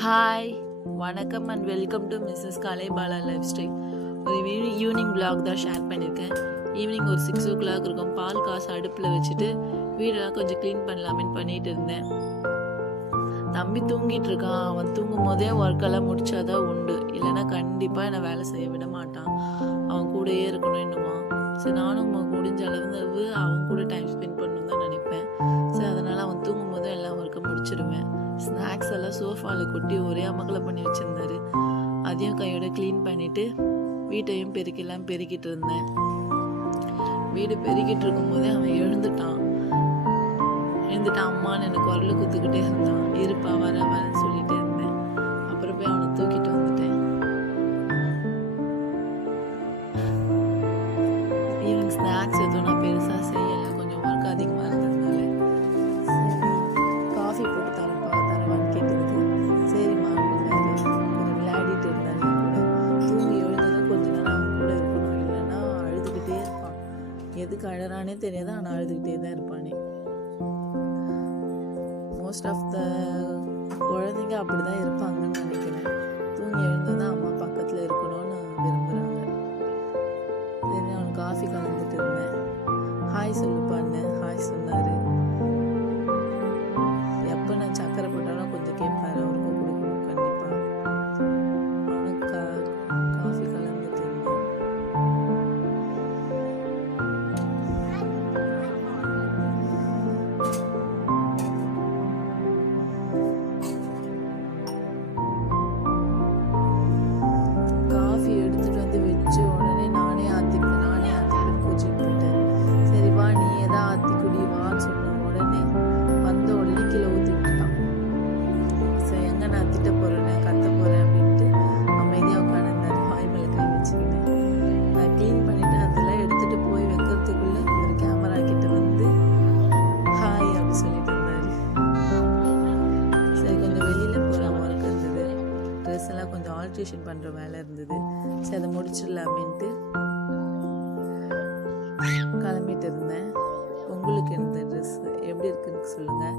Hi, வணக்கம் and welcome to Mrs Kalaibala lifestyle. ஒரு evening blog தான் ஷேர் பண்ணியிருக்கேன். ஈவினிங் ஒரு 6 o'clock இருக்கும். பால் காசு அடுப்பில் வச்சுட்டு வீடெல்லாம் கொஞ்சம் க்ளீன் பண்ணலாமேன்னு பண்ணிட்டு இருந்தேன். தம்பி தூங்கிட்டு இருக்கான். அவன் தூங்கும் போதே ஒர்க்கெல்லாம் முடிச்சாதான் உண்டு, இல்லைன்னா கண்டிப்பாக என்னை வேலை செய்ய விட மாட்டான். அவன் கூடயே இருக்கணும் இன்னுமா. சரி, நானும் முடிஞ்ச அளவு அவன் கூட டைம் ஸ்பெண்ட் பண்ணணும் தான் நினைப்பேன். சரி, அதனால் அவன் தூங்கும் போது எல்லா ஒர்க்கை முடிச்சிடுவேன். ஸ்நாக்ஸ் எல்லாம் சோஃபாவில் கொட்டி ஒரே அமக்கலை பண்ணி வச்சுருந்தாரு. அதையும் கையோட க்ளீன் பண்ணிவிட்டு வீட்டையும் பெருக்கிட்டு இருந்தேன். வீடு பெருக்கிட்டு இருக்கும்போதே அவன் எழுந்துட்டான். அம்மான்னு எனக்கு குரல் குத்துக்கிட்டே இருந்தான். இருப்பா வரேன்னு சொல்லிட்டே இருந்தேன். அப்புறம் போய் அவனை தூக்கிட்டு வந்துட்டேன். ஈவினிங் ஸ்நாக்ஸ் எதுவும் நான் பெருசாக செய்யலை. கொஞ்சம் ஒர்க் அதிகமாக இருந்ததுனால காஃபி போட்டு தரவான்னு கேட்டதுக்கு சரிம்மா அப்படின்னாரு. கொஞ்சம் விளையாடிட்டு இருந்தாரு. கூட தூங்கி எழுந்ததும் கொஞ்ச நேரம் அவன் கூட இருக்கணும், இல்லைன்னா அழுதுகிட்டே இருப்பான். எதுக்கு அழறானே தெரியாது, ஆனால் அழுதுகிட்டே தான் இருப்பானே. மோஸ்ட் ஆஃப் த குழந்தைங்க அப்படி தான் இருப்பாங்கன்னு நினைக்கிறேன். தூங்கி எழுந்ததான் அம்மா பக்கத்தில் இருக்கணும்னு விரும்புகிறாங்க. சரி, அவனுக்கு காஃபி கலந்துட்டு இருந்தேன். ஹாய் சொல்லுப்பான்னு ஹாய் சொன்னார். எப்போ நான் சக்கரை போட்டாலும் கொஞ்சம் கேட்பாரு, அவருக்கும் கொடுக்கணும் கண்டிப்பாக. அவனுக்கு காஃபி கலந்துட்டு இருந்தேன். காஃபி எடுத்துட்டு வந்து வச்சு உடனே நானே ஆற்றிப்பேன் பூஜைக்கு போயிட்டேன். சரி வா, நீ ஏதா ஆற்றி குடி வான்னு சொன்ன உடனே வந்த உடனே கீழே ஊற்றி விட்டுட்டான். சரி, எங்கே நான் திட்ட போகிறேன்னு கத்த போகிறேன் அப்படின்ட்டு அமைதியாக உட்காந்துருந்தாரு. வாய் மேலே கை வச்சுக்கிட்டு நான் க்ளீன் பண்ணிவிட்டு அதெல்லாம் எடுத்துகிட்டு போய் வைக்கிறதுக்குள்ளே ஒரு கேமரா கிட்ட வந்து ஹாய் அப்படி சொல்லிட்டு இருந்தார். சரி, கொஞ்சம் வெளியில் போகிற ஒர்க் இருந்தது. ட்ரெஸ் எல்லாம் கொஞ்சம் ஆல்ட்ரேஷன் பண்ணுற வேலை இருந்தது. சரி, அதை முடிச்சிடலாமேன்ட்டு கிளம்பிட்டு இருந்தேன். உங்களுக்கு இந்த ட்ரெஸ் எப்படி இருக்குன்னு சொல்லுங்கள்.